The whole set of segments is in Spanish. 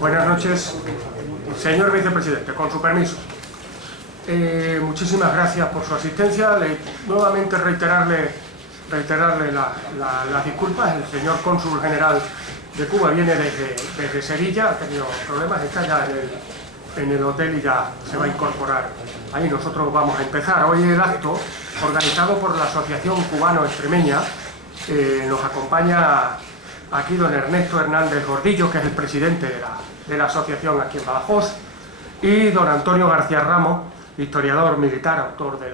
Buenas noches, señor vicepresidente, con su permiso. Muchísimas gracias por su asistencia. Nuevamente reiterarle las disculpas. El señor cónsul general de Cuba viene desde Sevilla, ha tenido problemas, está ya en el hotel y ya se va a incorporar. Ahí nosotros vamos a empezar. Hoy el acto, organizado por la Asociación Cubano-Extremeña, nos acompaña aquí don Ernesto Hernández Gordillo, que es el presidente de la asociación aquí en Badajoz, y don Antonio García Ramos, historiador militar, autor de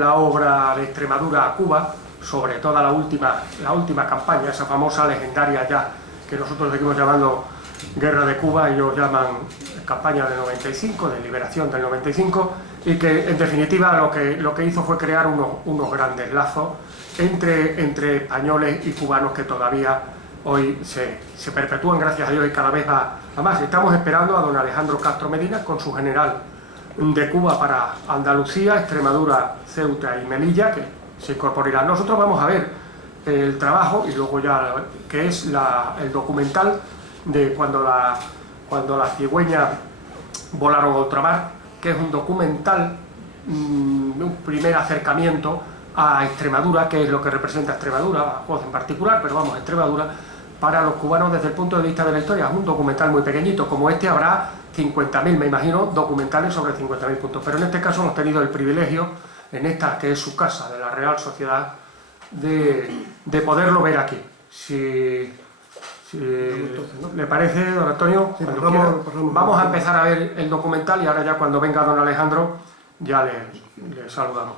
la obra de Extremadura a Cuba, sobre toda la última campaña, esa famosa legendaria ya, que nosotros seguimos llamando Guerra de Cuba, ellos llaman campaña del 95, de liberación del 95, y que en definitiva lo que hizo fue crear unos grandes lazos entre españoles y cubanos que todavía hoy se perpetúan, gracias a Dios, y cada vez va a más. Estamos esperando a don Alejandro Castro Medina con su general de Cuba para Andalucía, Extremadura, Ceuta y Melilla, que se incorporará. Nosotros vamos a ver el trabajo y luego ya, que es el documental de cuando las cigüeñas volaron a ultramar, que es un documental, un primer acercamiento a Extremadura, que es lo que representa Extremadura, Badajoz en particular, pero vamos, Extremadura, para los cubanos desde el punto de vista de la historia. Es un documental muy pequeñito, como este habrá 50.000, me imagino, documentales sobre 50.000 puntos, pero en este caso hemos tenido el privilegio, en esta que es su casa, de la Real Sociedad, de poderlo ver aquí. Si le parece, don Antonio, sí, vamos a empezar a ver el documental y ahora ya cuando venga don Alejandro ya le saludamos.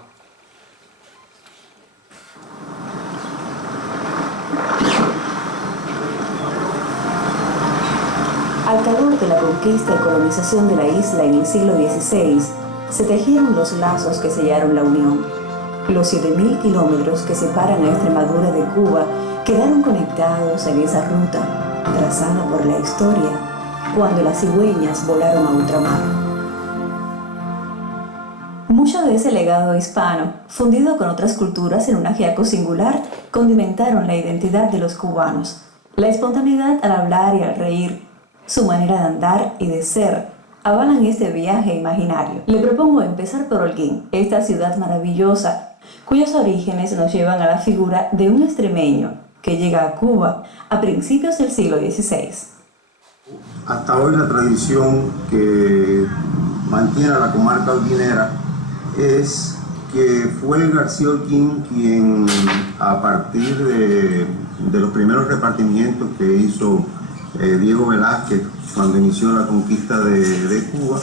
Al calor de la conquista y colonización de la isla en el siglo XVI, se tejieron los lazos que sellaron la unión. Los 7.000 kilómetros que separan a Extremadura de Cuba quedaron conectados en esa ruta, trazada por la historia, cuando las cigüeñas volaron a ultramar. Mucho de ese legado hispano, fundido con otras culturas en un ajiaco singular, condimentaron la identidad de los cubanos. La espontaneidad al hablar y al reír, su manera de andar y de ser, avalan este viaje imaginario. Le propongo empezar por Holguín, esta ciudad maravillosa, cuyos orígenes nos llevan a la figura de un extremeño que llega a Cuba a principios del siglo XVI. Hasta hoy la tradición que mantiene la comarca holguinera es que fue García Holguín quien, a partir de los primeros repartimientos que hizo Diego Velázquez cuando inició la conquista de Cuba,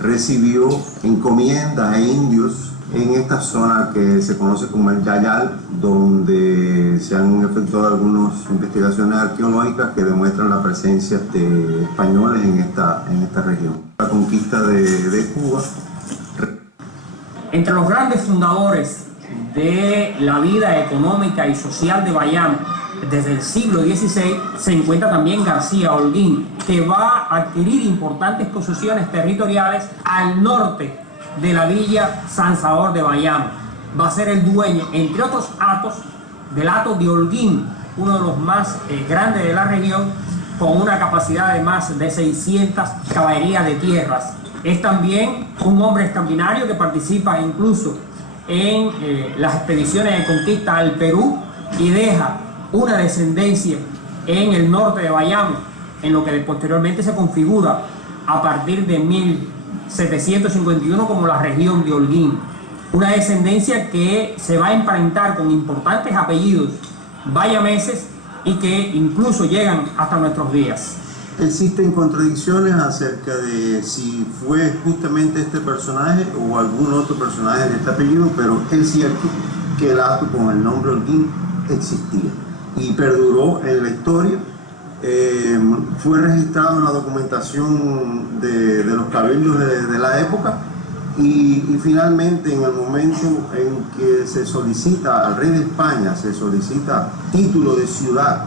recibió encomiendas e indios en esta zona que se conoce como el Yayal, donde se han efectuado algunas investigaciones arqueológicas que demuestran la presencia de españoles en esta región. La conquista de Cuba. Entre los grandes fundadores de la vida económica y social de Bayamo desde el siglo XVI se encuentra también García Holguín, que va a adquirir importantes posesiones territoriales al norte de la villa San Salvador de Bayamo. Va a ser el dueño, entre otros hatos, del hato de Holguín, uno de los más grandes de la región, con una capacidad de más de 600 caballerías de tierras. Es también un hombre extraordinario que participa incluso en las expediciones de conquista al Perú y deja una descendencia en el norte de Bayamo, en lo que posteriormente se configura a partir de 1751 como la región de Holguín. Una descendencia que se va a emparentar con importantes apellidos bayameses y que incluso llegan hasta nuestros días. Existen contradicciones acerca de si fue justamente este personaje o algún otro personaje de este apellido, pero es cierto que el acto con el nombre Holguín existía y perduró en la historia. Fue registrado en la documentación de los cabildos de la época y finalmente en el momento en que se solicita al rey de España, se solicita título de ciudad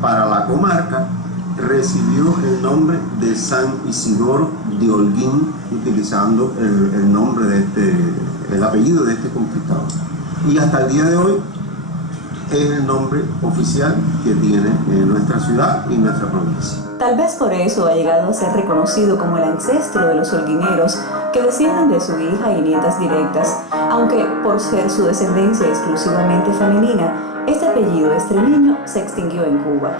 para la comarca, recibió el nombre de San Isidoro de Holguín, utilizando el nombre el apellido de este conquistador. Y hasta el día de hoy es el nombre oficial que tiene nuestra ciudad y nuestra provincia. Tal vez por eso ha llegado a ser reconocido como el ancestro de los holguineros que descienden de su hija y nietas directas, aunque por ser su descendencia exclusivamente femenina, este apellido extremeño se extinguió en Cuba.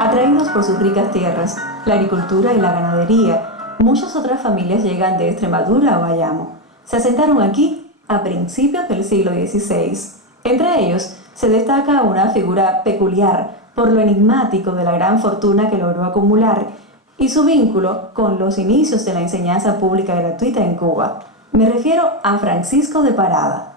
Atraídos por sus ricas tierras, la agricultura y la ganadería, muchas otras familias llegan de Extremadura a Bayamo. Se asentaron aquí a principios del siglo XVI. Entre ellos se destaca una figura peculiar por lo enigmático de la gran fortuna que logró acumular y su vínculo con los inicios de la enseñanza pública gratuita en Cuba. Me refiero a Francisco de Parada.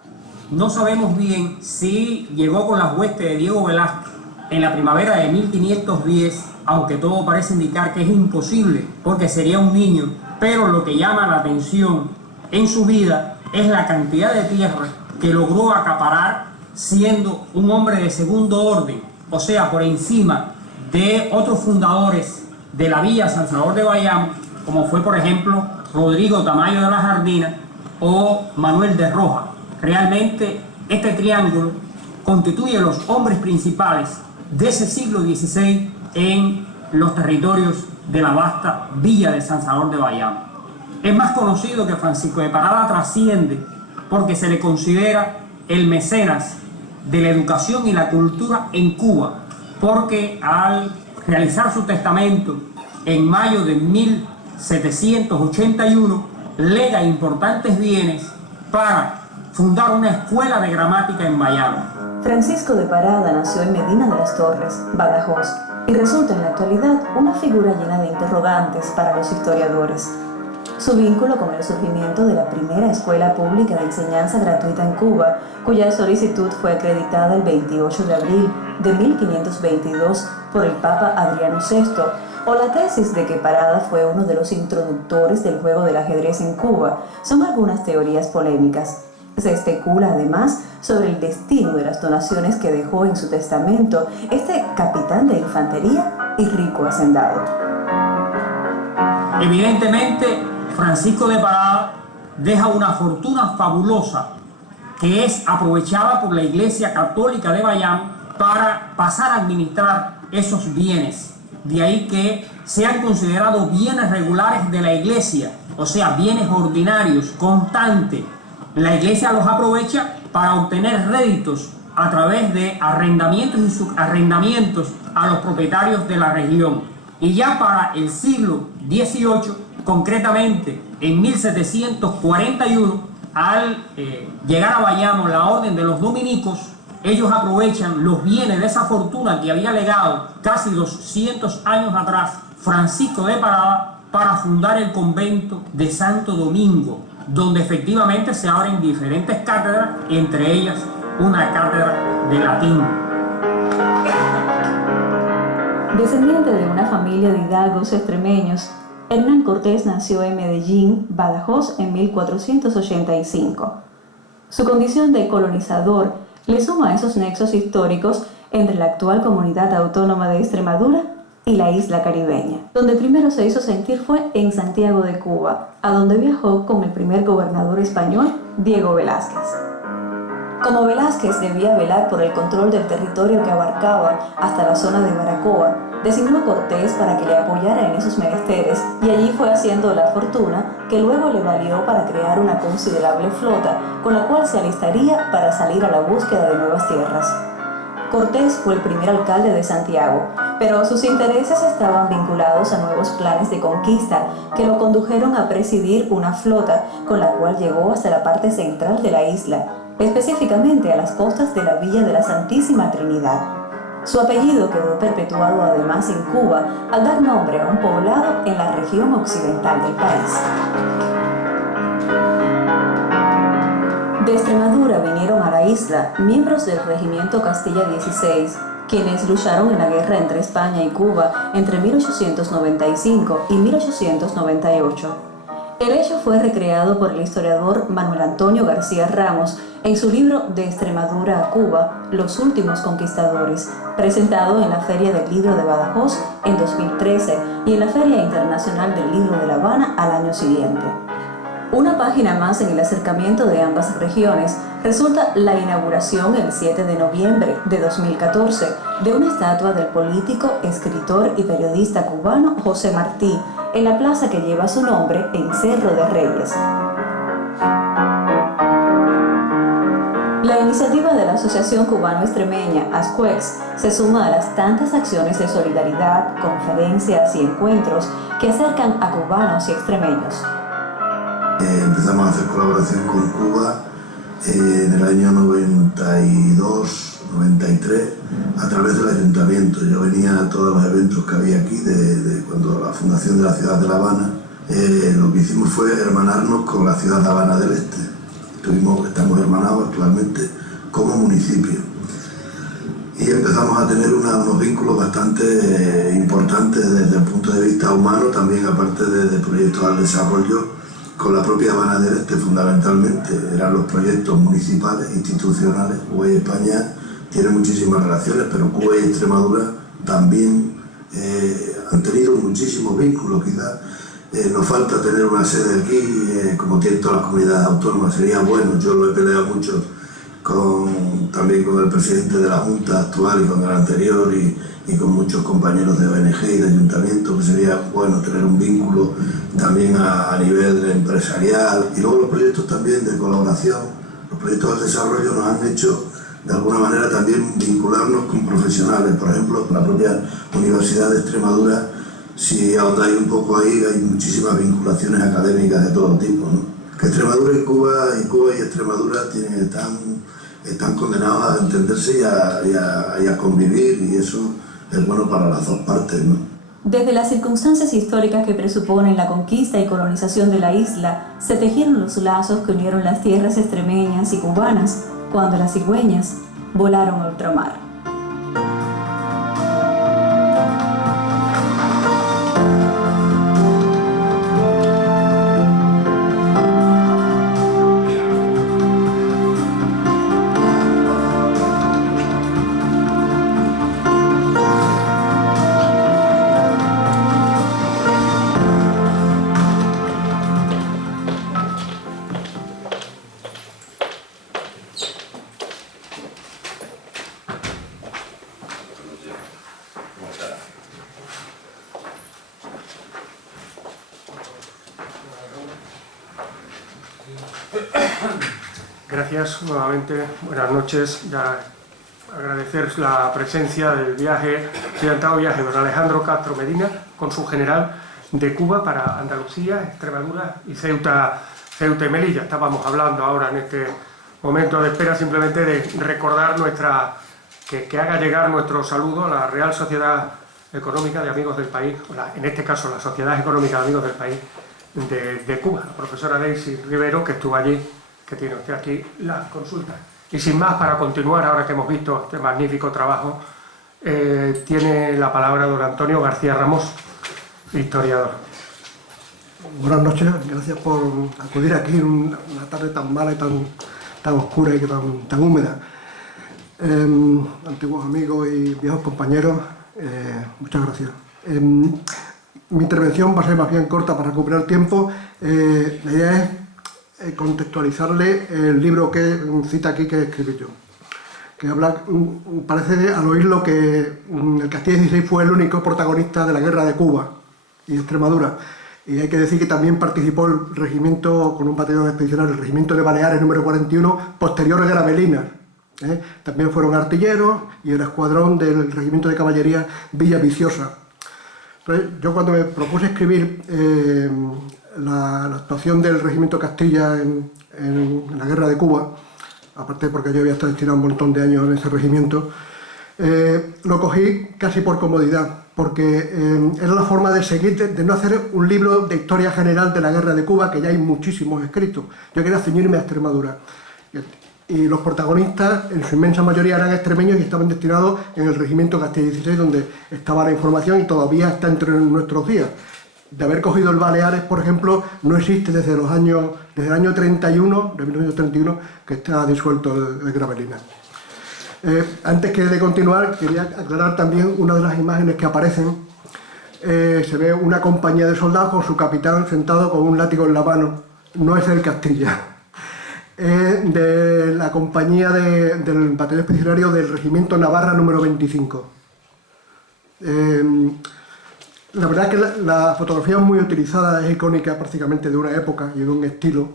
No sabemos bien si llegó con las huestes de Diego Velázquez en la primavera de 1510, aunque todo parece indicar que es imposible porque sería un niño, pero lo que llama la atención en su vida es la cantidad de tierra que logró acaparar siendo un hombre de segundo orden, o sea, por encima de otros fundadores de la Villa San Salvador de Bayamo, como fue por ejemplo Rodrigo Tamayo de la Jardina o Manuel de Roja. Realmente este triángulo constituye los hombres principales de ese siglo XVI en los territorios de la vasta Villa de San Salvador de Bayamo. Es más conocido que Francisco de Parada trasciende porque se le considera el mecenas de la educación y la cultura en Cuba, porque al realizar su testamento en mayo de 1781, lega importantes bienes para fundar una escuela de gramática en Bayamo. Francisco de Parada nació en Medina de las Torres, Badajoz, y resulta en la actualidad una figura llena de interrogantes para los historiadores. Su vínculo con el surgimiento de la primera escuela pública de enseñanza gratuita en Cuba, cuya solicitud fue acreditada el 28 de abril de 1522 por el Papa Adriano VI, o la tesis de que Parada fue uno de los introductores del juego del ajedrez en Cuba, son algunas teorías polémicas. Se especula además sobre el destino de las donaciones que dejó en su testamento este capitán de infantería y rico hacendado. Evidentemente, Francisco de Parada deja una fortuna fabulosa que es aprovechada por la Iglesia Católica de Bayamo para pasar a administrar esos bienes. De ahí que sean considerados bienes regulares de la Iglesia, o sea, bienes ordinarios, constantes. La Iglesia los aprovecha para obtener réditos a través de arrendamientos y subarrendamientos a los propietarios de la región. Y ya para el siglo XVIII, concretamente en 1741, al llegar a Bayamo la orden de los dominicos, ellos aprovechan los bienes de esa fortuna que había legado casi 200 años atrás Francisco de Parada para fundar el convento de Santo Domingo, donde efectivamente se abren diferentes cátedras, entre ellas una cátedra de latín. Descendiente de una familia de hidalgos extremeños, Hernán Cortés nació en Medellín, Badajoz, en 1485. Su condición de colonizador le suma esos nexos históricos entre la actual comunidad autónoma de Extremadura y la isla caribeña. Donde primero se hizo sentir fue en Santiago de Cuba, a donde viajó con el primer gobernador español, Diego Velázquez. Como Velázquez debía velar por el control del territorio que abarcaba hasta la zona de Baracoa, designó a Cortés para que le apoyara en esos menesteres y allí fue haciendo la fortuna que luego le valió para crear una considerable flota con la cual se alistaría para salir a la búsqueda de nuevas tierras. Cortés fue el primer alcalde de Santiago, pero sus intereses estaban vinculados a nuevos planes de conquista que lo condujeron a presidir una flota con la cual llegó hasta la parte central de la isla, específicamente a las costas de la Villa de la Santísima Trinidad. Su apellido quedó perpetuado además en Cuba al dar nombre a un poblado en la región occidental del país. De Extremadura vinieron a la isla miembros del Regimiento Castilla XVI, quienes lucharon en la guerra entre España y Cuba entre 1895 y 1898. El hecho fue recreado por el historiador Manuel Antonio García Ramos en su libro De Extremadura a Cuba, Los últimos conquistadores, presentado en la Feria del Libro de Badajoz en 2013 y en la Feria Internacional del Libro de La Habana al año siguiente. Una página más en el acercamiento de ambas regiones resulta la inauguración el 7 de noviembre de 2014 de una estatua del político, escritor y periodista cubano José Martí en la plaza que lleva su nombre en Cerro de Reyes. La iniciativa de la Asociación Cubano-Extremeña, ASCUEX, se suma a las tantas acciones de solidaridad, conferencias y encuentros que acercan a cubanos y extremeños. Empezamos a hacer colaboración con Cuba en el año 92, 93, a través del ayuntamiento. Yo venía a todos los eventos que había aquí, de cuando la fundación de la ciudad de La Habana. Lo que hicimos fue hermanarnos con la ciudad de Habana del Este. Estamos hermanados actualmente como municipio. Y empezamos a tener unos vínculos bastante importantes desde el punto de vista humano, también aparte de proyectos al desarrollo, con la propia Habana del Este fundamentalmente. Eran los proyectos municipales, institucionales. Cuba y España tienen muchísimas relaciones, pero Cuba y Extremadura también han tenido muchísimos vínculos. Quizás nos falta tener una sede aquí, como tienen todas las comunidades autónomas. Sería bueno, yo lo he peleado mucho también con el presidente de la Junta actual y con el anterior, y con muchos compañeros de ONG y de ayuntamiento, que sería bueno tener un vínculo también a nivel empresarial. Y luego los proyectos también de colaboración, los proyectos de desarrollo nos han hecho de alguna manera también vincularnos con profesionales. Por ejemplo, la propia Universidad de Extremadura, si ahondáis un poco ahí, hay muchísimas vinculaciones académicas de todo tipo, ¿no? Que Extremadura y Cuba y Extremadura están condenados a entenderse y a convivir, y eso es bueno para las dos partes, ¿no? Desde las circunstancias históricas que presuponen la conquista y colonización de la isla, se tejieron los lazos que unieron las tierras extremeñas y cubanas cuando las cigüeñas volaron a ultramar. Gracias nuevamente, buenas noches. Ya agradecer la presencia del accidentado viaje de don Alejandro Castro Medina, cónsul general de Cuba para Andalucía, Extremadura y Ceuta y Melilla. Estábamos hablando ahora en este momento de espera simplemente de recordar que haga llegar nuestro saludo a la Real Sociedad Económica de Amigos del País, en este caso la Sociedad Económica de Amigos del País de Cuba, la profesora Daisy Rivero, que estuvo allí, que tiene usted aquí la consulta. Y sin más, para continuar, ahora que hemos visto este magnífico trabajo, tiene la palabra don Antonio García Ramos, historiador. Buenas noches, gracias por acudir aquí en una tarde tan mala y tan oscura y tan húmeda. Antiguos amigos y viejos compañeros, muchas gracias. Mi intervención va a ser más bien corta para recuperar tiempo. La idea es contextualizarle el libro que cita aquí, que escribí yo, que habla, parece al oírlo que el Castilla XVI fue el único protagonista de la guerra de Cuba y Extremadura, y hay que decir que también participó el regimiento, con un batallón expedicionario, el regimiento de Baleares número 41, posterior a Gravelinas. También fueron artilleros y el escuadrón del regimiento de caballería Villa Viciosa. Entonces, yo cuando me propuse escribir la actuación del regimiento Castilla en la guerra de Cuba, aparte porque yo había estado destinado un montón de años en ese regimiento, lo cogí casi por comodidad, porque era la forma de seguir, de no hacer un libro de historia general de la guerra de Cuba, que ya hay muchísimos escritos. Yo quería ceñirme a Extremadura. Y los protagonistas, en su inmensa mayoría, eran extremeños y estaban destinados en el regimiento Castilla XVI, donde estaba la información y todavía está entre nuestros días. De haber cogido el Baleares, por ejemplo, no existe desde el año 31, de 1931, que está disuelto el Gravelinas. Antes de continuar, quería aclarar también una de las imágenes que aparecen. Se ve una compañía de soldados con su capitán sentado con un látigo en la mano. No es el Castilla. de la compañía del batallón expedicionario del Regimiento Navarra número 25. La verdad es que la fotografía es muy utilizada, es icónica prácticamente de una época y de un estilo,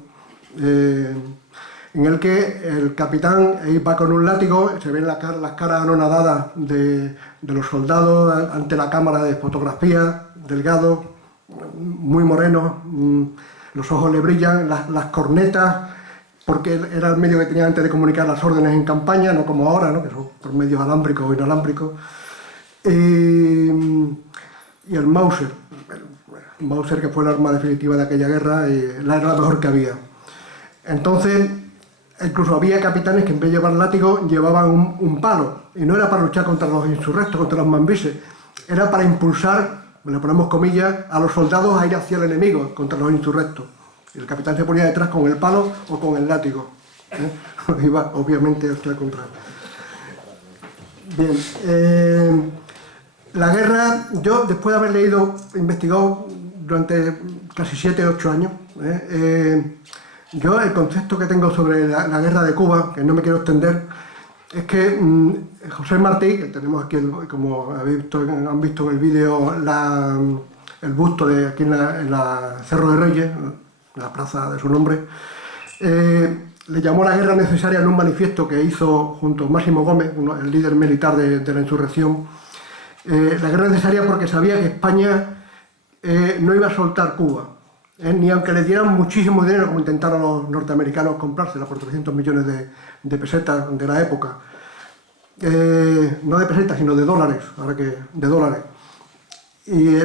en el que el capitán va con un látigo, se ven las caras anonadadas de los soldados ante la cámara de fotografía, delgados, muy morenos, los ojos le brillan, las cornetas, porque era el medio que tenían antes de comunicar las órdenes en campaña, no como ahora, ¿no? Que son por medios alámbricos o inalámbricos. Y el Mauser, que fue el arma definitiva de aquella guerra, era la mejor que había. Entonces, incluso había capitanes que en vez de llevar látigo llevaban un palo, y no era para luchar contra los insurrectos, contra los mambises, era para impulsar, le ponemos comillas, a los soldados a ir hacia el enemigo, contra los insurrectos. Y el capitán se ponía detrás con el palo o con el látigo. Iba, obviamente, a luchar contra. Bien. La guerra, yo después de haber investigado durante casi 7 o 8 años, yo el concepto que tengo sobre la guerra de Cuba, que no me quiero extender, es que José Martí, que tenemos aquí, como han visto en el vídeo, el busto de aquí en la Cerro de Reyes, la plaza de su nombre, le llamó la guerra necesaria en un manifiesto que hizo junto a Máximo Gómez, el líder militar de la insurrección. La guerra necesaria porque sabía que España no iba a soltar Cuba, ni aunque le dieran muchísimo dinero, como intentaron los norteamericanos comprársela por 300 millones de pesetas de la época. No de pesetas, sino de dólares, de dólares. Y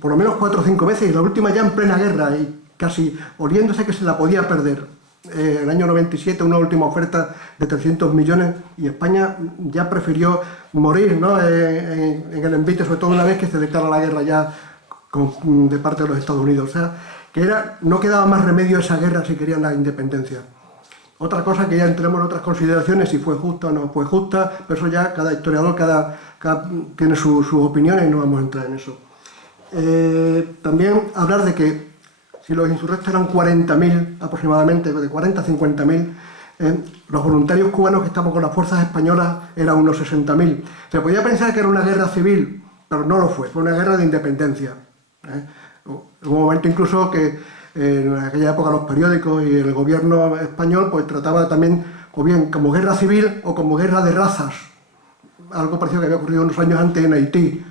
por lo menos 4 o 5 veces, y la última ya en plena guerra, y casi oliéndose que se la podía perder. El año 97, una última oferta de 300 millones, y España ya prefirió morir, ¿no? En el envite, sobre todo una vez que se declara la guerra ya de parte de los Estados Unidos. O sea, que no quedaba más remedio a esa guerra si querían la independencia. Otra cosa que ya entremos en otras consideraciones, si fue justa o no fue justa, pero eso ya cada historiador tiene sus opiniones y no vamos a entrar en eso. También hablar de que si los insurrectos eran 40.000 aproximadamente, de 40 a 50.000, los voluntarios cubanos que estaban con las fuerzas españolas eran unos 60.000. Se podía pensar que era una guerra civil, pero no lo fue una guerra de independencia. Hubo un momento incluso que en aquella época los periódicos y el gobierno español pues trataba también o bien como guerra civil o como guerra de razas, algo parecido que había ocurrido unos años antes en Haití,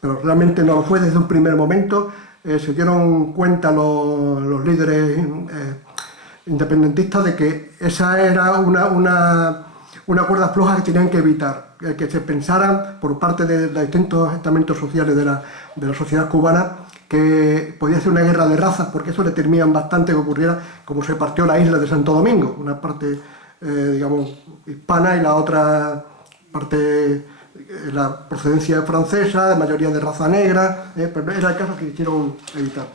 pero realmente no lo fue desde un primer momento. Se dieron cuenta los líderes independentistas de que esa era una cuerda floja que tenían que evitar, que se pensaran por parte de los distintos estamentos sociales de la sociedad cubana que podía ser una guerra de razas, porque eso le temían bastante que ocurriera como se partió la isla de Santo Domingo, una parte digamos hispana y la otra parte la procedencia francesa, de mayoría de raza negra, pero era el caso que quisieron evitar.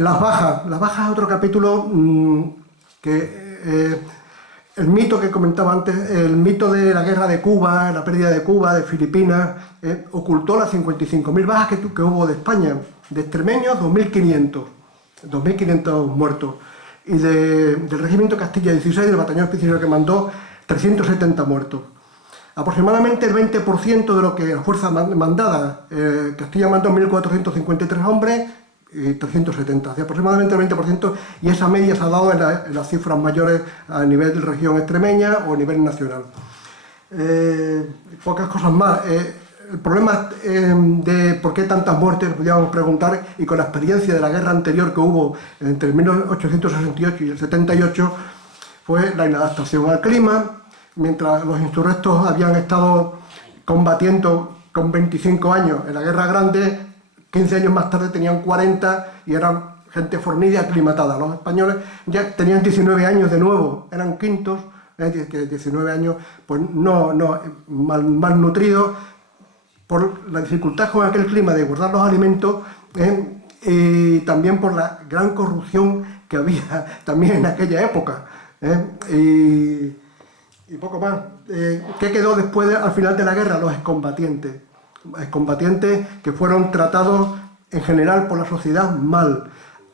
Las bajas es otro capítulo que el mito que comentaba antes, el mito de la guerra de Cuba, la pérdida de Cuba, de Filipinas, ocultó las 55.000 bajas que hubo de España, de extremeños 2.500 muertos, y del regimiento Castilla 16, del batallón expedicionario que mandó, 370 muertos. Aproximadamente el 20% de lo que las fuerzas mandadas, Castilla mandó 1.453 hombres y 370, aproximadamente el 20%, y esa media se ha dado en las cifras mayores a nivel de región extremeña o a nivel nacional. Pocas cosas más. El problema de por qué tantas muertes, podríamos preguntar, y con la experiencia de la guerra anterior que hubo entre el 1868 y el 78, fue la inadaptación al clima. Mientras los insurrectos habían estado combatiendo con 25 años en la Guerra Grande, 15 años más tarde tenían 40 y eran gente fornida y aclimatada. Los españoles ya tenían 19 años de nuevo, eran quintos, 19 años, pues mal nutridos, por la dificultad con aquel clima de guardar los alimentos, y también por la gran corrupción que había también en aquella época. Y poco más. ¿Qué quedó después, al final de la guerra? Los excombatientes. Excombatientes que fueron tratados en general por la sociedad mal.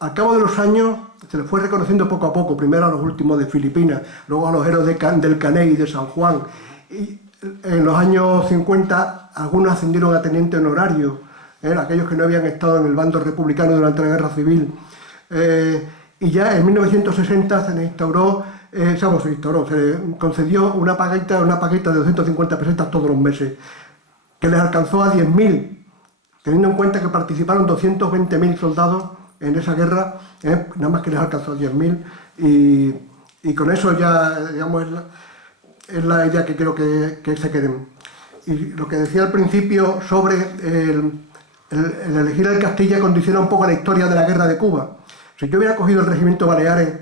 al cabo de los años se les fue reconociendo poco a poco, primero a los últimos de Filipinas, luego a los héroes del Caney y de San Juan. Y en los años 50 algunos ascendieron a teniente honorario, aquellos que no habían estado en el bando republicano durante la Guerra Civil. Y ya en 1960 se le concedió una paguita de 250 pesetas todos los meses, que les alcanzó a 10.000, teniendo en cuenta que participaron 220.000 soldados en esa guerra, nada más que les alcanzó a 10.000, y con eso ya, digamos, es la idea que creo que se queden. Y lo que decía al principio sobre el elegir el Castilla condiciona un poco la historia de la guerra de Cuba. Si yo hubiera cogido el regimiento Baleares,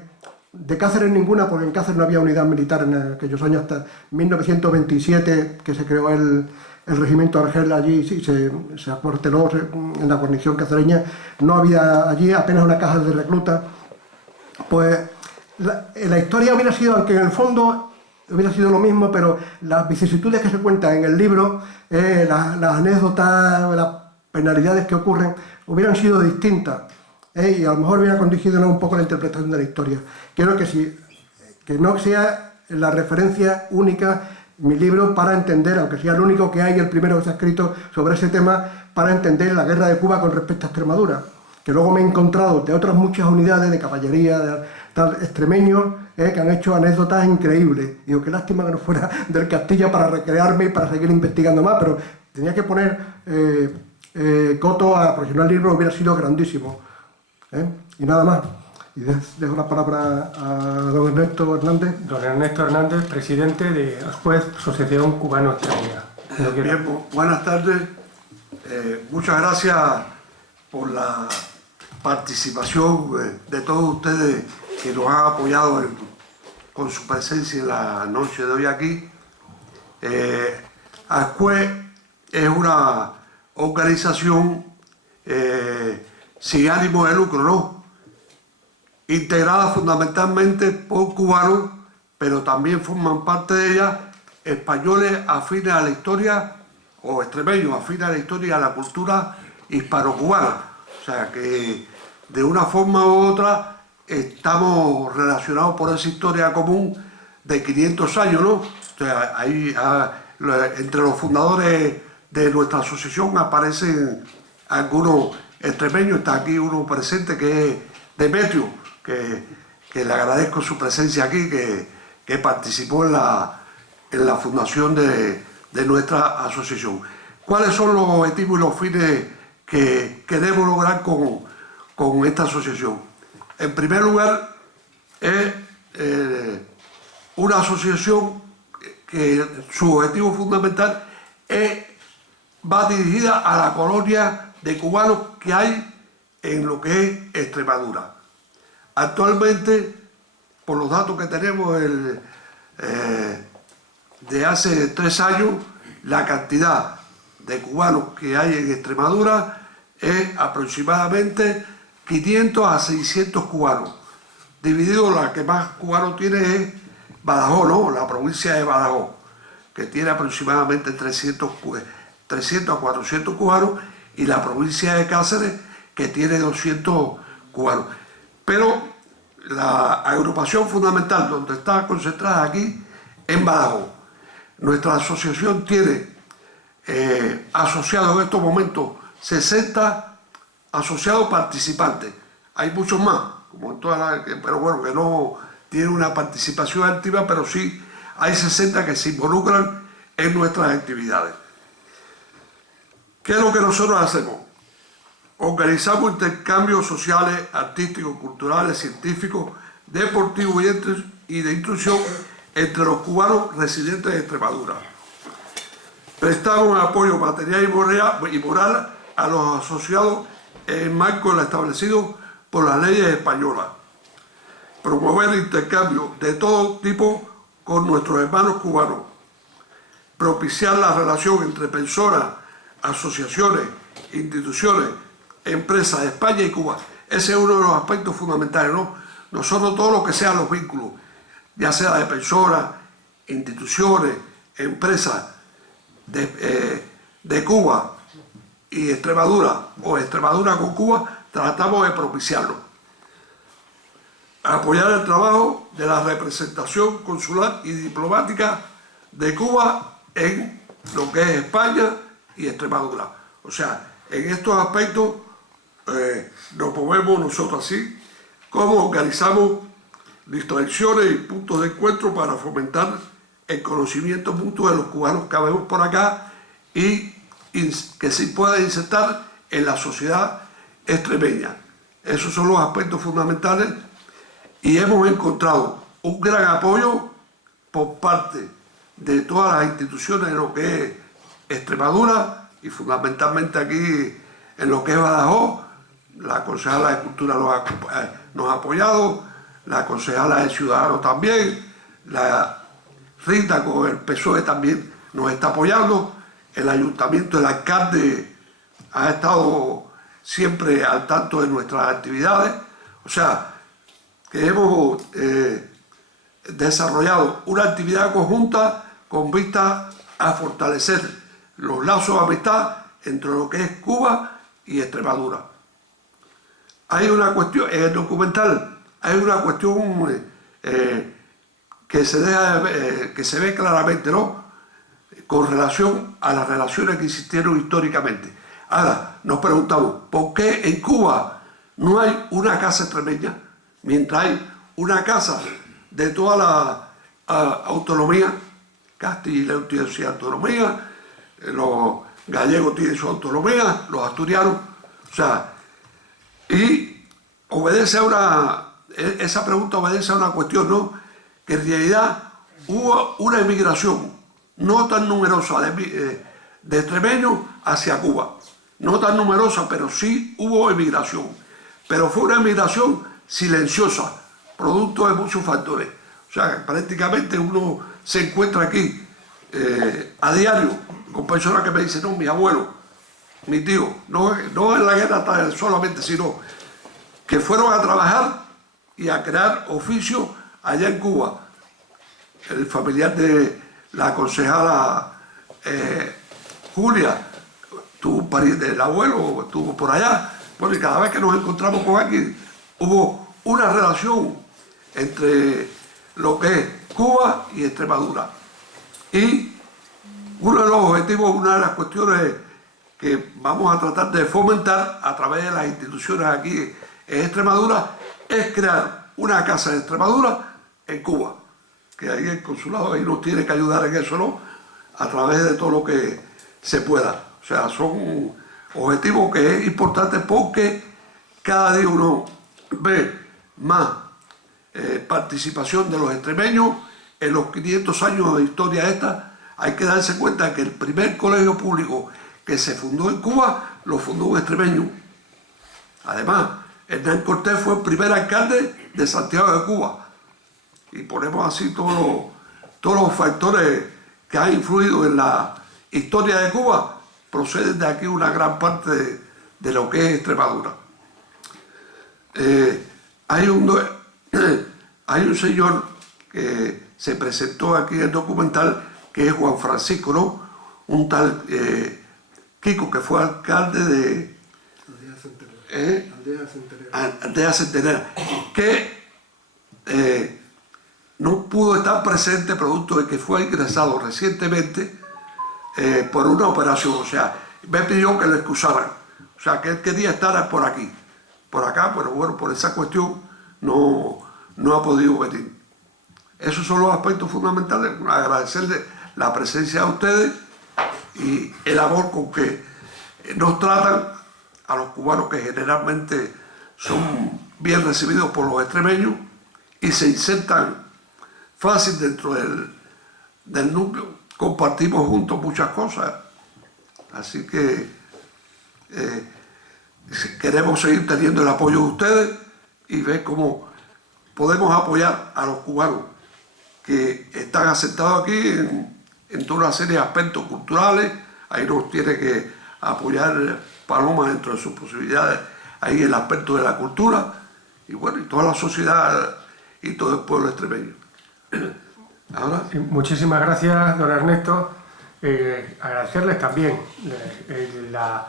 de Cáceres ninguna, porque en Cáceres no había unidad militar en aquellos años, hasta 1927, que se creó el regimiento Argel allí, sí, se acuarteló en la guarnición cacereña, no había allí apenas una caja de reclutas. Pues la historia hubiera sido, aunque en el fondo hubiera sido lo mismo, pero las vicisitudes que se cuentan en el libro, las anécdotas, las penalidades que ocurren, hubieran sido distintas. Y a lo mejor hubiera condicionado un poco la interpretación de la historia. Quiero que no sea la referencia única mi libro para entender, aunque sea el único que hay, el primero que se ha escrito sobre ese tema, para entender la guerra de Cuba con respecto a Extremadura, que luego me he encontrado de otras muchas unidades de caballería, de tal extremeños, que han hecho anécdotas increíbles. Digo, qué lástima que no fuera del Castilla para recrearme y para seguir investigando más, pero tenía que poner coto a profesional libro, hubiera sido grandísimo. Y nada más. Y dejo la palabra a don Ernesto Hernández. Don Ernesto Hernández, presidente de Asociación Cubano-Extremeña. Bien, buenas tardes. Muchas gracias por la participación de todos ustedes que nos han apoyado con su presencia en la noche de hoy aquí. ASCUE es una organización sin ánimo de lucro, ¿no? Integrada fundamentalmente por cubanos, pero también forman parte de ella españoles afines a la historia, o extremeños afines a la historia y a la cultura hispano-cubana. O sea que de una forma u otra estamos relacionados por esa historia común de 500 años, ¿no? O sea, ahí, entre los fundadores de nuestra asociación aparecen algunos extremeños. Está aquí uno presente que es Demetrio, que le agradezco su presencia aquí, que participó en la fundación de nuestra asociación. ¿Cuáles son los objetivos y los fines que debemos lograr con esta asociación? En primer lugar, es una asociación que su objetivo fundamental va dirigida a la colonia de cubanos que hay en lo que es Extremadura. Actualmente, por los datos que tenemos de hace 3 años, la cantidad de cubanos que hay en Extremadura es aproximadamente 500 a 600 cubanos. Dividido, la que más cubanos tiene es Badajoz, ¿no? La provincia de Badajoz, que tiene aproximadamente 300 a 400 cubanos, y la provincia de Cáceres, que tiene 200 cubanos. Pero la agrupación fundamental donde está concentrada aquí en Badajoz. Nuestra asociación tiene asociados en estos momentos 60 asociados participantes. Hay muchos más, como en todas las, pero bueno, que no tienen una participación activa, pero sí hay 60 que se involucran en nuestras actividades. ¿Qué es lo que nosotros hacemos? Organizamos intercambios sociales, artísticos, culturales, científicos, deportivos y de instrucción entre los cubanos residentes de Extremadura. Prestamos apoyo material y moral a los asociados en el marco establecido por las leyes españolas. Promover intercambios de todo tipo con nuestros hermanos cubanos. Propiciar la relación entre personas, asociaciones, instituciones, empresas de España y Cuba. Ese es uno de los aspectos fundamentales, ¿no? Nosotros todo lo que sean los vínculos, ya sea de personas, instituciones, empresas de Cuba y Extremadura, o Extremadura con Cuba, tratamos de propiciarlo. apoyar el trabajo de la representación consular y diplomática de Cuba en lo que es España y Extremadura. O sea, en estos aspectos nos movemos nosotros así, cómo organizamos distracciones y puntos de encuentro para fomentar el conocimiento mutuo de los cubanos que vemos por acá y que se pueda insertar en la sociedad extremeña. Esos son los aspectos fundamentales y hemos encontrado un gran apoyo por parte de todas las instituciones en lo que es Extremadura y fundamentalmente aquí en lo que es Badajoz. La concejala de Cultura nos ha apoyado, la concejala de Ciudadanos también, la Rita con el PSOE también nos está apoyando, el ayuntamiento, el alcalde ha estado siempre al tanto de nuestras actividades. O sea, que hemos desarrollado una actividad conjunta con vista a fortalecer los lazos de amistad entre lo que es Cuba y Extremadura. Hay una cuestión, en el documental hay una cuestión que se ve claramente, ¿no?, con relación a las relaciones que existieron históricamente. Ahora, nos preguntamos, ¿por qué en Cuba no hay una casa extremeña, mientras hay una casa de toda la autonomía? Castilla y León tiene su autonomía, los gallegos tienen su autonomía, los asturianos, o sea, y obedece a esa pregunta obedece a una cuestión, ¿no?, que en realidad hubo una emigración no tan numerosa de extremeños hacia Cuba, no tan numerosa, pero sí hubo emigración, pero fue una emigración silenciosa, producto de muchos factores. O sea, prácticamente uno se encuentra aquí a diario con personas que me dicen, no, mi abuelo, mi tío, no en la guerra solamente, sino que fueron a trabajar y a crear oficios allá en Cuba. El familiar de la concejala Julia tuvo un pariente del abuelo, estuvo por allá. Bueno, y cada vez que nos encontramos con alguien hubo una relación entre lo que es Cuba y Extremadura. Y uno de los objetivos, una de las cuestiones que vamos a tratar de fomentar a través de las instituciones aquí en Extremadura es crear una casa de Extremadura en Cuba, que ahí el consulado ahí nos tiene que ayudar en eso, ¿no?, a través de todo lo que se pueda. O sea, son objetivos que es importante porque cada día uno ve más participación de los extremeños en los 500 años de historia esta. Hay que darse cuenta que el primer colegio público que se fundó en Cuba lo fundó un extremeño. Además, Hernán Cortés fue el primer alcalde de Santiago de Cuba. Y ponemos así todos los factores que han influido en la historia de Cuba, proceden de aquí una gran parte de lo que es Extremadura. Hay un señor que se presentó aquí en el documental, que es Juan Francisco, ¿no?, un tal Kiko, que fue alcalde de Aldea Centenera, que no pudo estar presente producto de que fue ingresado recientemente por una operación. O sea, me pidió que lo excusaran. O sea, que él quería estar por aquí. Por acá, pero bueno, por esa cuestión no ha podido venir. Esos son los aspectos fundamentales. Agradecerle la presencia de ustedes y el amor con que nos tratan a los cubanos, que generalmente son bien recibidos por los extremeños y se insertan fácil dentro del núcleo. Compartimos juntos muchas cosas, así que queremos seguir teniendo el apoyo de ustedes y ver cómo podemos apoyar a los cubanos que están asentados aquí en toda una serie de aspectos culturales. Ahí nos tiene que apoyar Paloma dentro de sus posibilidades, ahí el aspecto de la cultura, y bueno, y toda la sociedad y todo el pueblo extremeño. Ahora. Muchísimas gracias, don Ernesto. Agradecerles también la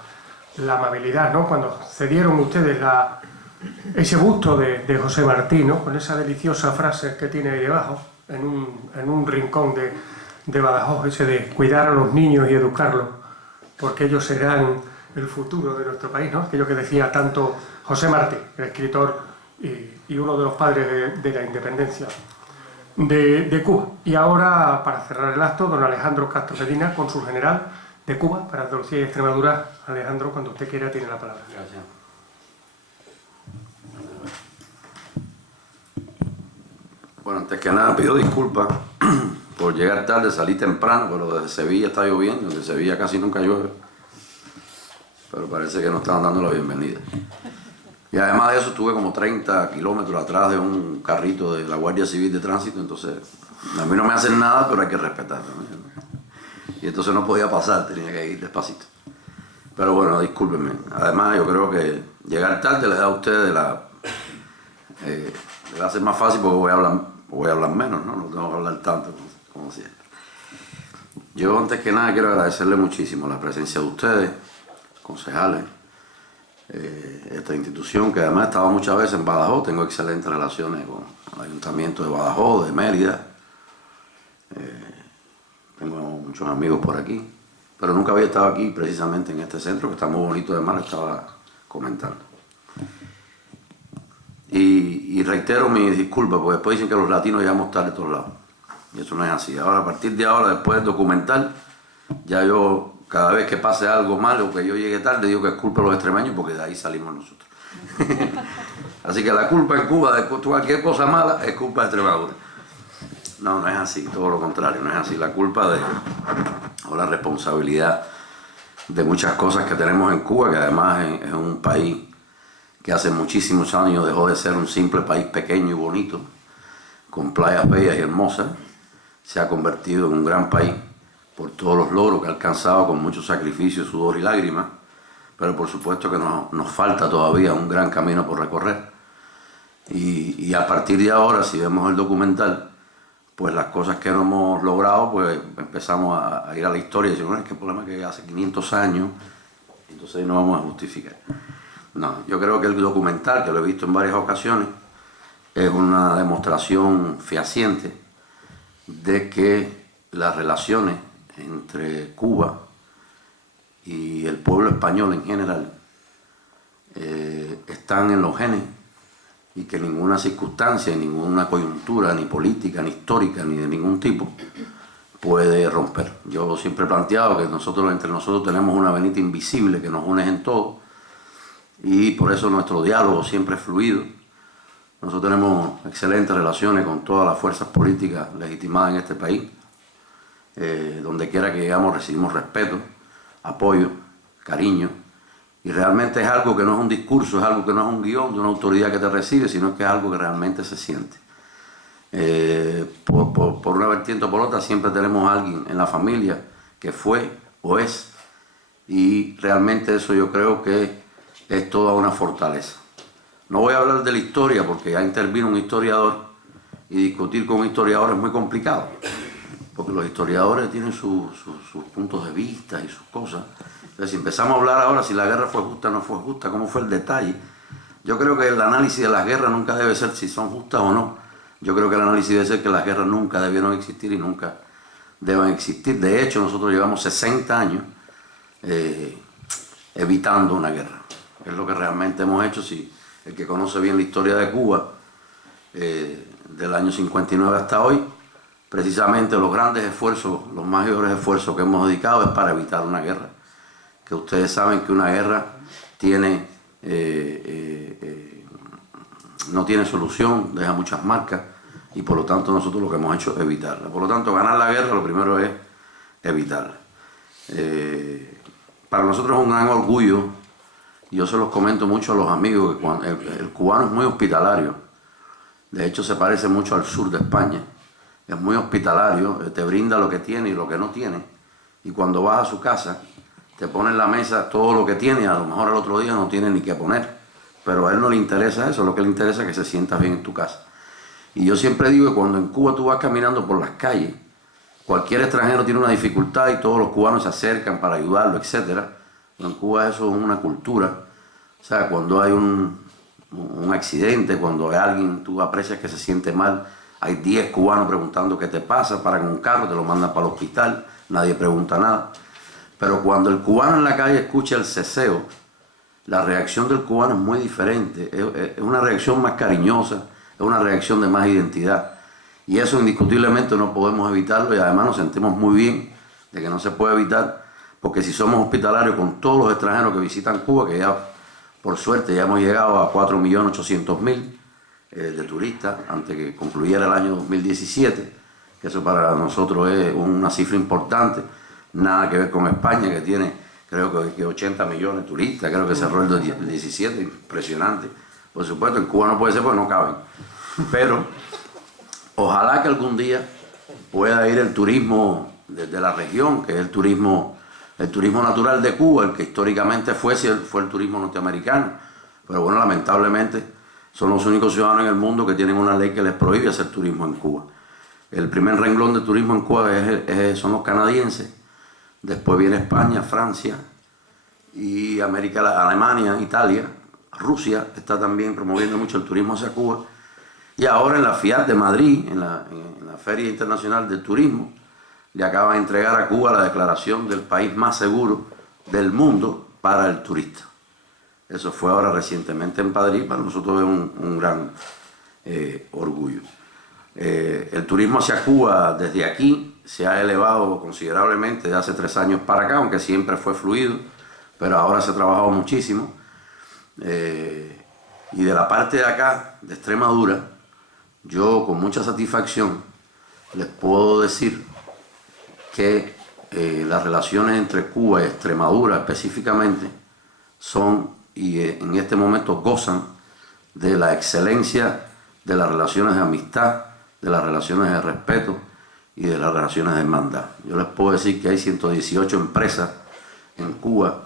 amabilidad, ¿no?, cuando cedieron ustedes ese busto de José Martí, ¿no? Con esa deliciosa frase que tiene ahí debajo, en un rincón de Badajoz, ese de cuidar a los niños y educarlos, porque ellos serán el futuro de nuestro país, ¿no? Aquello que decía tanto José Martí, el escritor y uno de los padres de la independencia de Cuba. Y ahora, para cerrar el acto, don Alejandro Castro Medina, cónsul general de Cuba para Andalucía y Extremadura. Alejandro, cuando usted quiera, tiene la palabra. Gracias. Bueno, antes que nada pido disculpas por llegar tarde, salí temprano, pero desde Sevilla está lloviendo, desde Sevilla casi nunca llueve, pero parece que nos estaban dando la bienvenida. Y además de eso estuve como 30 kilómetros atrás de un carrito de la Guardia Civil de Tránsito, entonces a mí no me hacen nada, pero hay que respetarlo, ¿no? Y entonces no podía pasar, tenía que ir despacito. Pero bueno, discúlpenme. Además yo creo que llegar tarde les da a ustedes les hace más fácil porque voy a hablar menos, ¿no? No tengo que hablar tanto como siempre. Yo antes que nada quiero agradecerle muchísimo la presencia de ustedes, concejales, esta institución que además estaba muchas veces en Badajoz, tengo excelentes relaciones con el Ayuntamiento de Badajoz, de Mérida, tengo muchos amigos por aquí, pero nunca había estado aquí precisamente en este centro que está muy bonito, además lo estaba comentando. Y reitero mis disculpas, porque después dicen que los latinos llegamos tarde a todos lados. Y eso no es así. Ahora, a partir de ahora, después del documental, ya yo, cada vez que pase algo malo o que yo llegue tarde, digo que es culpa de los extremeños, porque de ahí salimos nosotros. Así que la culpa en Cuba de cualquier cosa mala es culpa de Extremadura. No, no es así, todo lo contrario, no es así. La culpa o la responsabilidad de muchas cosas que tenemos en Cuba, que además es un país que hace muchísimos años dejó de ser un simple país pequeño y bonito, con playas bellas y hermosas, se ha convertido en un gran país por todos los logros que ha alcanzado con mucho sacrificio, sudor y lágrimas, pero por supuesto que nos falta todavía un gran camino por recorrer. Y a partir de ahora, si vemos el documental, pues las cosas que no hemos logrado, pues empezamos a ir a la historia y decir, bueno, es que el problema es que hace 500 años, entonces no vamos a justificar. No, yo creo que el documental, que lo he visto en varias ocasiones, es una demostración fehaciente de que las relaciones entre Cuba y el pueblo español en general están en los genes y que ninguna circunstancia, ninguna coyuntura, ni política, ni histórica, ni de ningún tipo, puede romper. Yo siempre he planteado que entre nosotros tenemos una venita invisible que nos une en todo, y por eso nuestro diálogo siempre es fluido. Nosotros tenemos excelentes relaciones con todas las fuerzas políticas legitimadas en este país. Donde quiera que llegamos recibimos respeto, apoyo, cariño, y realmente es algo que no es un discurso, es algo que no es un guión de una autoridad que te recibe, sino que es algo que realmente se siente. Por una vertiente o por otra siempre tenemos a alguien en la familia que fue o es, y realmente eso yo creo que es toda una fortaleza. No voy a hablar de la historia porque ya intervino un historiador y discutir con un historiador es muy complicado, porque los historiadores tienen sus puntos de vista y sus cosas. Entonces, si empezamos a hablar ahora si la guerra fue justa o no fue justa, cómo fue el detalle, yo creo que el análisis de las guerras nunca debe ser si son justas o no. Yo creo que el análisis debe ser que las guerras nunca debieron existir y nunca deben existir. De hecho, nosotros llevamos 60 años evitando una guerra. Es lo que realmente hemos hecho. Si el que conoce bien la historia de Cuba, del año 59 hasta hoy, precisamente los grandes esfuerzos, los mayores esfuerzos que hemos dedicado es para evitar una guerra. Que ustedes saben que una guerra no tiene solución, deja muchas marcas, y por lo tanto nosotros lo que hemos hecho es evitarla. Por lo tanto, ganar la guerra lo primero es evitarla. Para nosotros es un gran orgullo, y yo se los comento mucho a los amigos, que el cubano es muy hospitalario. De hecho, se parece mucho al sur de España. Es muy hospitalario, te brinda lo que tiene y lo que no tiene. Y cuando vas a su casa, te pone en la mesa todo lo que tiene, y a lo mejor el otro día no tiene ni qué poner. Pero a él no le interesa eso, lo que le interesa es que se sientas bien en tu casa. Y yo siempre digo que cuando en Cuba tú vas caminando por las calles, cualquier extranjero tiene una dificultad y todos los cubanos se acercan para ayudarlo, etc. Pero en Cuba eso es una cultura. O sea, cuando hay un un accidente, cuando alguien tú aprecias que se siente mal, hay 10 cubanos preguntando qué te pasa, paran un carro, te lo mandan para el hospital, nadie pregunta nada. Pero cuando el cubano en la calle escucha el ceseo, la reacción del cubano es muy diferente, es una reacción más cariñosa, es una reacción de más identidad. Y eso indiscutiblemente no podemos evitarlo, y además nos sentimos muy bien de que no se puede evitar, porque si somos hospitalarios con todos los extranjeros que visitan Cuba, que ya por suerte ya hemos llegado a 4.800.000 de turistas antes que concluyera el año 2017, que eso para nosotros es una cifra importante, nada que ver con España, que tiene creo que 80 millones de turistas, creo que cerró el 17, impresionante. Por supuesto, en Cuba no puede ser porque no caben, pero ojalá que algún día pueda ir el turismo de la región, que es el turismo natural de Cuba, el que históricamente fue el turismo norteamericano. Pero bueno, lamentablemente son los únicos ciudadanos en el mundo que tienen una ley que les prohíbe hacer turismo en Cuba. El primer renglón de turismo en Cuba son los canadienses, después viene España, Francia y Alemania, Italia, Rusia está también promoviendo mucho el turismo hacia Cuba. Y ahora en la FIAT de Madrid, en la Feria Internacional del Turismo, le acaba de entregar a Cuba la declaración del país más seguro del mundo para el turista. Eso fue ahora recientemente en Madrid, para nosotros es un gran orgullo. El turismo hacia Cuba desde aquí se ha elevado considerablemente de hace 3 años para acá, aunque siempre fue fluido, pero ahora se ha trabajado muchísimo. Y de la parte de acá, de Extremadura, yo con mucha satisfacción les puedo decir que las relaciones entre Cuba y Extremadura específicamente son, y en este momento gozan de la excelencia de las relaciones de amistad, de las relaciones de respeto y de las relaciones de hermandad. Yo les puedo decir que hay 118 empresas en Cuba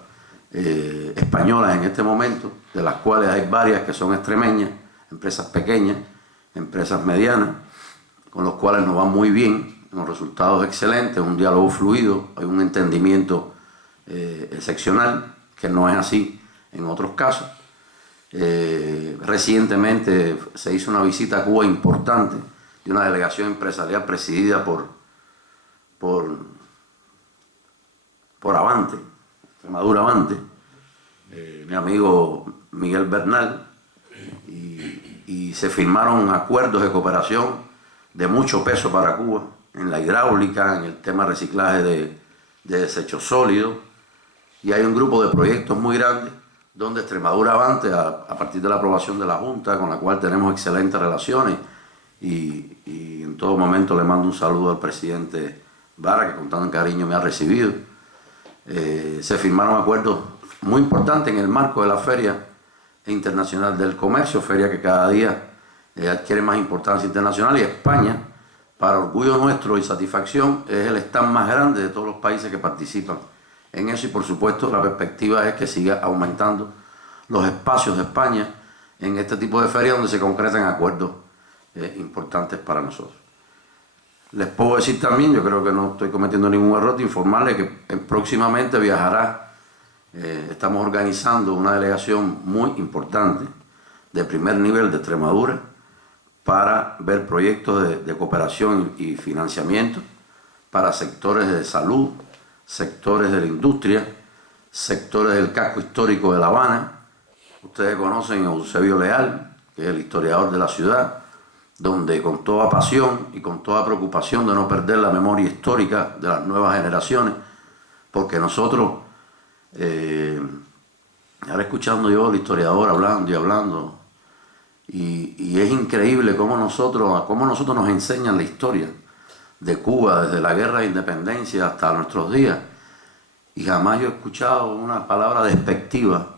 españolas en este momento, de las cuales hay varias que son extremeñas, empresas pequeñas, empresas medianas, con los cuales nos va muy bien, los resultados excelentes, un diálogo fluido, hay un entendimiento excepcional, que no es así en otros casos. Recientemente se hizo una visita a Cuba importante de una delegación empresarial presidida por Avante, Extremadura Avante, mi amigo Miguel Bernal, y se firmaron acuerdos de cooperación de mucho peso para Cuba, en la hidráulica, en el tema de reciclaje de desechos sólidos, y hay un grupo de proyectos muy grandes donde Extremadura Avante, a partir de la aprobación de la Junta, con la cual tenemos excelentes relaciones, y en todo momento le mando un saludo al presidente Vara, que con tanto cariño me ha recibido. Se firmaron acuerdos muy importantes en el marco de la Feria Internacional del Comercio, feria que cada día adquiere más importancia internacional, y España, para orgullo nuestro y satisfacción, es el stand más grande de todos los países que participan en eso, y por supuesto la perspectiva es que siga aumentando los espacios de España en este tipo de ferias donde se concretan acuerdos importantes para nosotros. Les puedo decir también, yo creo que no estoy cometiendo ningún error, de informarles que próximamente viajará, estamos organizando una delegación muy importante de primer nivel de Extremadura para ver proyectos de cooperación y financiamiento para sectores de salud, sectores de la industria, sectores del casco histórico de La Habana. Ustedes conocen a Eusebio Leal, que es el historiador de la ciudad, donde con toda pasión y con toda preocupación de no perder la memoria histórica de las nuevas generaciones, porque nosotros, ahora escuchando yo al historiador hablando y hablando, y es increíble cómo nosotros nos enseñan la historia de Cuba desde la guerra de independencia hasta nuestros días, y jamás yo he escuchado una palabra despectiva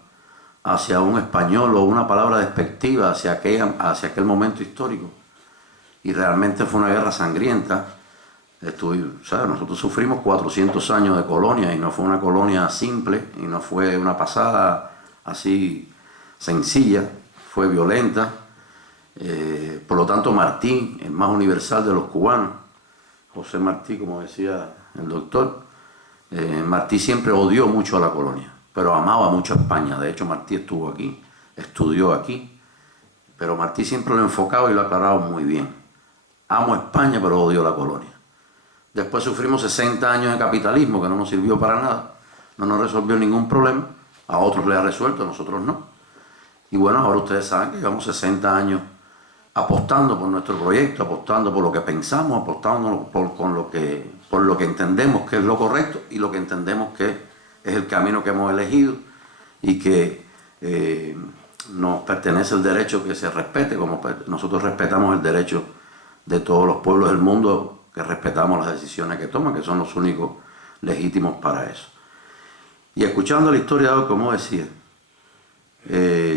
hacia un español o una palabra despectiva hacia aquel momento histórico. Y realmente fue una guerra sangrienta. Nosotros sufrimos 400 años de colonia, y no fue una colonia simple, y no fue una pasada así sencilla, fue violenta. Por lo tanto, Martí, el más universal de los cubanos, José Martí, como decía el doctor, Martí siempre odió mucho a la colonia, pero amaba mucho a España. De hecho, Martí estuvo aquí, estudió aquí, pero Martí siempre lo ha enfocado y lo ha aclarado muy bien. Amo España, pero odio la colonia. Después sufrimos 60 años de capitalismo que no nos sirvió para nada, no nos resolvió ningún problema, a otros les ha resuelto, a nosotros no. Y bueno, ahora ustedes saben que llevamos 60 años apostando por nuestro proyecto, apostando por lo que pensamos, apostando por lo que entendemos que es lo correcto y lo que entendemos que es el camino que hemos elegido y que nos pertenece el derecho que se respete, como nosotros respetamos el derecho de todos los pueblos del mundo, que respetamos las decisiones que toman, que son los únicos legítimos para eso. Y escuchando la historia de hoy, como decía,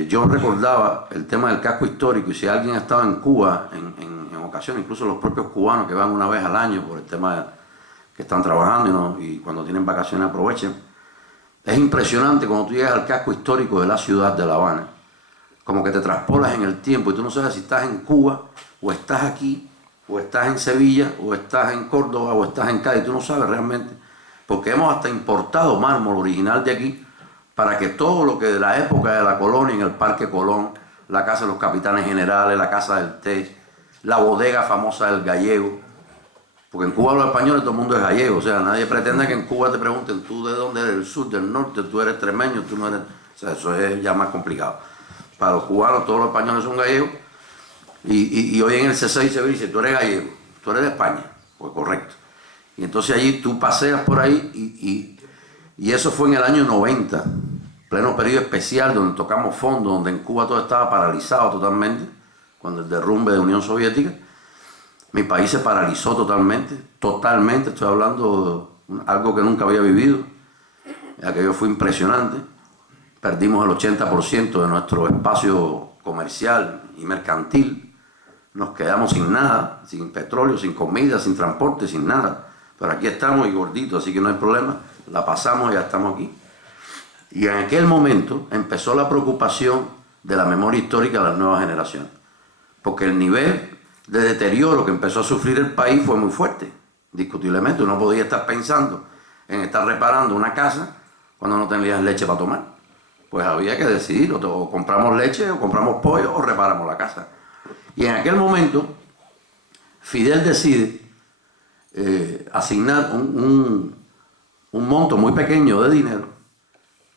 yo recordaba el tema del casco histórico, y si alguien ha estado en Cuba en ocasiones, incluso los propios cubanos que van una vez al año por el tema que están trabajando y cuando tienen vacaciones aprovechen, es impresionante cuando tú llegas al casco histórico de la ciudad de La Habana, como que te traspolas en el tiempo y tú no sabes si estás en Cuba o estás aquí, o estás en Sevilla, o estás en Córdoba, o estás en Cádiz, tú no sabes realmente, porque hemos hasta importado mármol original de aquí, para que todo lo que de la época de la colonia, en el Parque Colón, la casa de los capitanes generales, la casa del té, la bodega famosa del gallego, porque en Cuba los españoles todo el mundo es gallego, o sea, nadie pretende que en Cuba te pregunten tú de dónde eres, del sur, del norte, tú eres extremeño, tú no eres, o sea, eso es ya más complicado. Para los cubanos todos los españoles son gallegos, y hoy en el C6 se dice, tú eres gallego, tú eres de España, pues correcto. Y entonces allí tú paseas por ahí y eso fue en el año 90, pleno periodo especial donde tocamos fondo, donde en Cuba todo estaba paralizado totalmente, cuando el derrumbe de la Unión Soviética, mi país se paralizó totalmente, estoy hablando de algo que nunca había vivido, aquello fue impresionante, perdimos el 80% de nuestro espacio comercial y mercantil, nos quedamos sin nada, sin petróleo, sin comida, sin transporte, sin nada. Pero aquí estamos y gorditos, así que no hay problema, la pasamos y ya estamos aquí. Y en aquel momento empezó la preocupación de la memoria histórica de las nuevas generaciones, porque el nivel de deterioro que empezó a sufrir el país fue muy fuerte, indiscutiblemente. Uno podía estar pensando en estar reparando una casa cuando no tenías leche para tomar. Pues había que decidir, o compramos leche, o compramos pollo, o reparamos la casa. Y en aquel momento, Fidel decide asignar un monto muy pequeño de dinero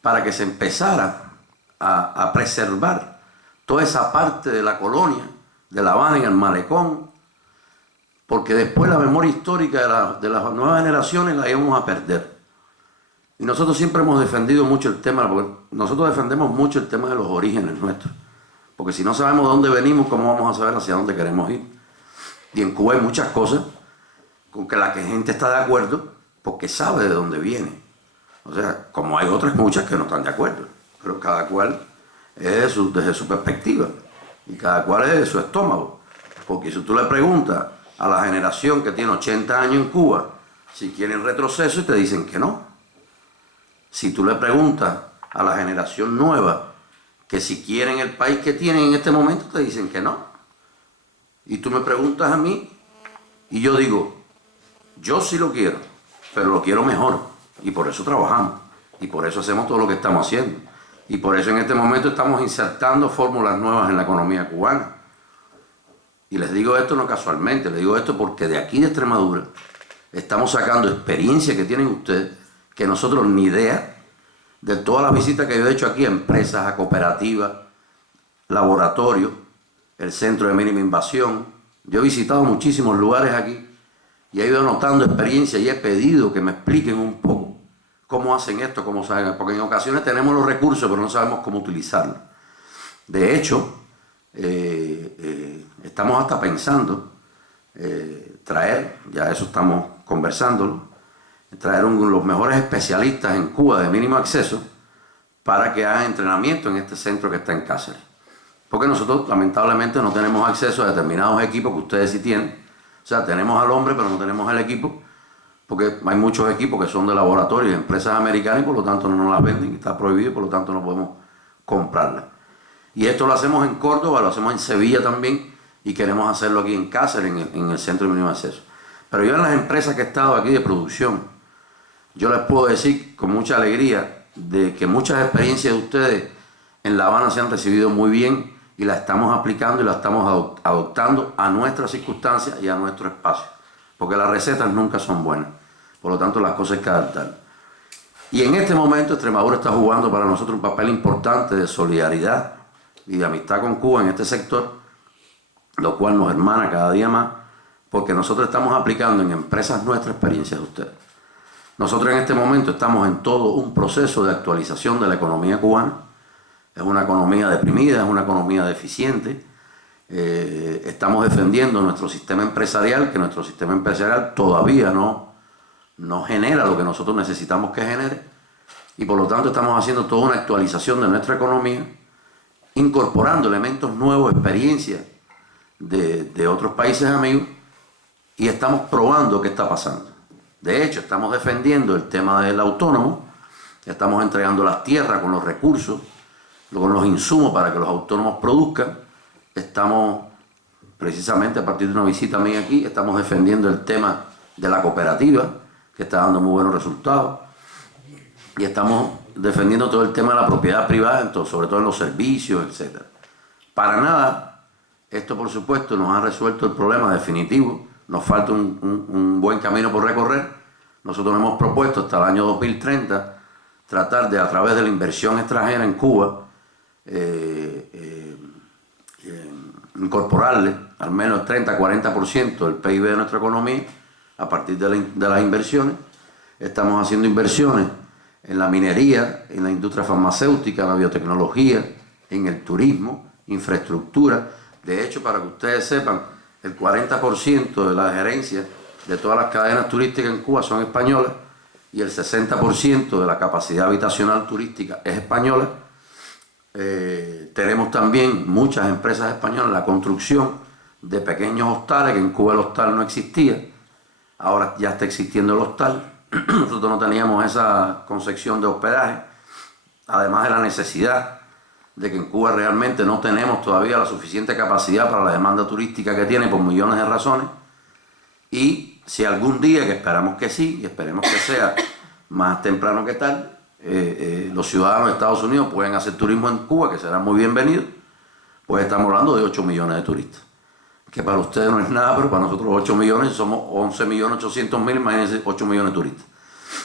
para que se empezara a preservar toda esa parte de la colonia, de La Habana en el malecón, porque después la memoria histórica de las nuevas generaciones la íbamos a perder. Y nosotros siempre hemos defendido mucho el tema, porque nosotros defendemos mucho el tema de los orígenes nuestros. Porque si no sabemos de dónde venimos, ¿cómo vamos a saber hacia dónde queremos ir? Y en Cuba hay muchas cosas con que la gente está de acuerdo porque sabe de dónde viene. O sea, como hay otras muchas que no están de acuerdo. Pero cada cual es desde su perspectiva. Y cada cual es de su estómago. Porque si tú le preguntas a la generación que tiene 80 años en Cuba si quieren retroceso, y te dicen que no. Si tú le preguntas a la generación nueva que si quieren el país que tienen en este momento, te dicen que no. Y tú me preguntas a mí, y yo digo, yo sí lo quiero, pero lo quiero mejor, y por eso trabajamos, y por eso hacemos todo lo que estamos haciendo, y por eso en este momento estamos insertando fórmulas nuevas en la economía cubana. Y les digo esto no casualmente, les digo esto porque de aquí de Extremadura estamos sacando experiencia que tienen ustedes, que nosotros ni idea, de todas las visitas que yo he hecho aquí a empresas, a cooperativas, laboratorios, el centro de mínima invasión. Yo he visitado muchísimos lugares aquí y he ido anotando experiencia y he pedido que me expliquen un poco cómo hacen esto, cómo saben, porque en ocasiones tenemos los recursos pero no sabemos cómo utilizarlos. De hecho, estamos hasta pensando traer, ya eso estamos conversándolo, traer los mejores especialistas en Cuba de mínimo acceso para que hagan entrenamiento en este centro que está en Cáceres. Porque nosotros lamentablemente no tenemos acceso a determinados equipos que ustedes sí tienen. O sea, tenemos al hombre pero no tenemos el equipo, porque hay muchos equipos que son de laboratorios y empresas americanas y por lo tanto no nos las venden, está prohibido y por lo tanto no podemos comprarlas. Y esto lo hacemos en Córdoba, lo hacemos en Sevilla también y queremos hacerlo aquí en Cáceres, en el centro de mínimo acceso. Pero yo en las empresas que he estado aquí de producción, yo les puedo decir con mucha alegría de que muchas experiencias de ustedes en La Habana se han recibido muy bien y la estamos aplicando y la estamos adoptando a nuestras circunstancias y a nuestro espacio, porque las recetas nunca son buenas, por lo tanto las cosas hay que adaptar. Y en este momento Extremadura está jugando para nosotros un papel importante de solidaridad y de amistad con Cuba en este sector, lo cual nos hermana cada día más, porque nosotros estamos aplicando en empresas nuestras experiencias de ustedes. Nosotros en este momento estamos en todo un proceso de actualización de la economía cubana. Es una economía deprimida, es una economía deficiente. Estamos defendiendo nuestro sistema empresarial, que nuestro sistema empresarial todavía no genera lo que nosotros necesitamos que genere, y por lo tanto estamos haciendo toda una actualización de nuestra economía, incorporando elementos nuevos, experiencias de otros países amigos, y estamos probando qué está pasando. De hecho, estamos defendiendo el tema del autónomo, estamos entregando las tierras con los recursos, con los insumos para que los autónomos produzcan. Estamos, precisamente a partir de una visita mía aquí, estamos defendiendo el tema de la cooperativa, que está dando muy buenos resultados, y estamos defendiendo todo el tema de la propiedad privada, entonces, sobre todo en los servicios, etc. Para nada, esto por supuesto nos ha resuelto el problema definitivo, nos falta un buen camino por recorrer. Nosotros nos hemos propuesto hasta el año 2030 tratar de, a través de la inversión extranjera en Cuba, incorporarle al menos el 30-40% del PIB de nuestra economía a partir de las inversiones. Estamos haciendo inversiones en la minería, en la industria farmacéutica, en la biotecnología, en el turismo, infraestructura. De hecho, para que ustedes sepan, el 40% de la gerencia de todas las cadenas turísticas en Cuba son españolas, y el 60% de la capacidad habitacional turística es española. Tenemos también muchas empresas españolas en la construcción de pequeños hostales, que en Cuba el hostal no existía. Ahora ya está existiendo el hostal. Nosotros no teníamos esa concepción de hospedaje, además de la necesidad de que en Cuba realmente no tenemos todavía la suficiente capacidad para la demanda turística que tiene por millones de razones. Y si algún día, que esperamos que sí, y esperemos que sea más temprano que tal, los ciudadanos de Estados Unidos pueden hacer turismo en Cuba, que será muy bienvenido, pues estamos hablando de 8 millones de turistas, que para ustedes no es nada, pero para nosotros 8 millones, somos 11.800.000, imagínense 8 millones de turistas.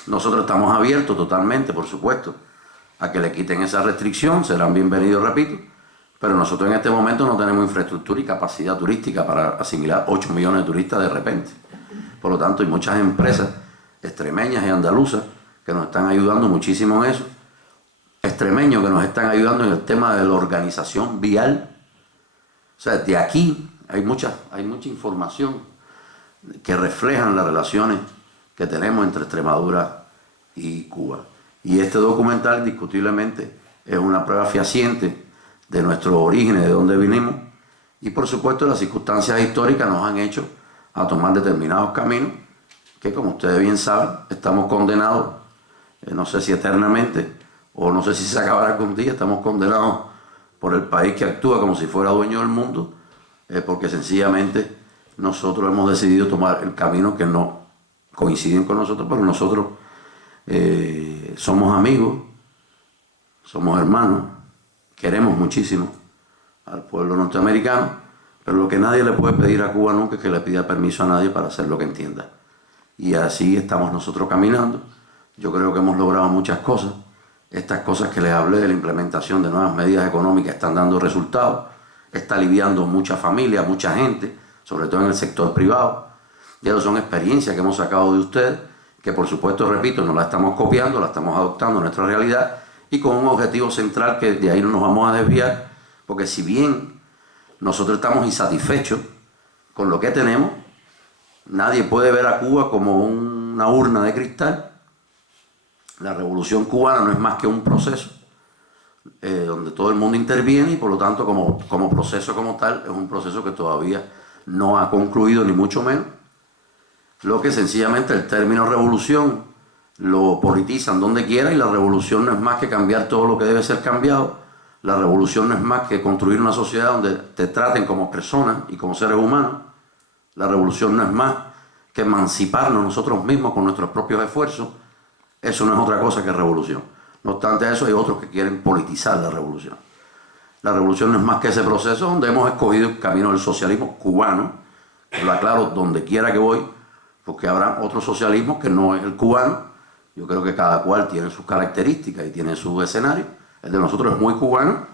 Nosotros estamos abiertos totalmente, por supuesto, a que le quiten esa restricción, serán bienvenidos, repito, pero nosotros en este momento no tenemos infraestructura y capacidad turística para asimilar 8 millones de turistas de repente. Por lo tanto, hay muchas empresas extremeñas y andaluzas que nos están ayudando muchísimo en eso, extremeños que nos están ayudando en el tema de la organización vial. O sea, de aquí hay mucha información que reflejan las relaciones que tenemos entre Extremadura y Cuba. Y este documental indiscutiblemente es una prueba fehaciente de nuestros orígenes, de dónde vinimos, y por supuesto las circunstancias históricas nos han hecho a tomar determinados caminos que, como ustedes bien saben, estamos condenados, no sé si eternamente o no sé si se acabará algún día, estamos condenados por el país que actúa como si fuera dueño del mundo, porque sencillamente nosotros hemos decidido tomar el camino que no coinciden con nosotros, pero nosotros somos amigos, somos hermanos, queremos muchísimo al pueblo norteamericano, pero lo que nadie le puede pedir a Cuba nunca es que le pida permiso a nadie para hacer lo que entienda. Y así estamos nosotros caminando. Yo creo que hemos logrado muchas cosas. Estas cosas que les hablé de la implementación de nuevas medidas económicas están dando resultados, está aliviando muchas familias, mucha gente, sobre todo en el sector privado. Ya son experiencias que hemos sacado de ustedes, que por supuesto, repito, no la estamos copiando, la estamos adoptando en nuestra realidad, y con un objetivo central que de ahí no nos vamos a desviar, porque si bien nosotros estamos insatisfechos con lo que tenemos, nadie puede ver a Cuba como una urna de cristal. La revolución cubana no es más que un proceso donde todo el mundo interviene, y por lo tanto como proceso como tal es un proceso que todavía no ha concluido, ni mucho menos. Lo que sencillamente el término revolución lo politizan donde quiera, y la revolución no es más que cambiar todo lo que debe ser cambiado. La revolución no es más que construir una sociedad donde te traten como personas y como seres humanos. La revolución no es más que emanciparnos nosotros mismos con nuestros propios esfuerzos. Eso no es otra cosa que revolución. No obstante eso, hay otros que quieren politizar la revolución. La revolución no es más que ese proceso donde hemos escogido el camino del socialismo cubano, que lo aclaro donde quiera que voy, porque habrá otro socialismo que no es el cubano. Yo creo que cada cual tiene sus características y tiene su escenario. El de nosotros es muy cubano,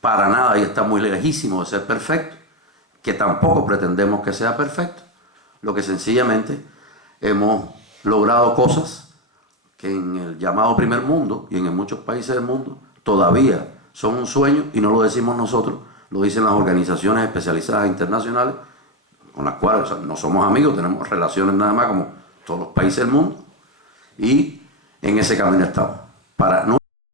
para nada, y está muy lejísimo de ser perfecto, que tampoco pretendemos que sea perfecto, lo que sencillamente hemos logrado cosas que en el llamado primer mundo y en muchos países del mundo todavía son un sueño, y no lo decimos nosotros, lo dicen las organizaciones especializadas internacionales, con las cuales, o sea, no somos amigos, tenemos relaciones nada más como todos los países del mundo, y en ese camino estamos. Para no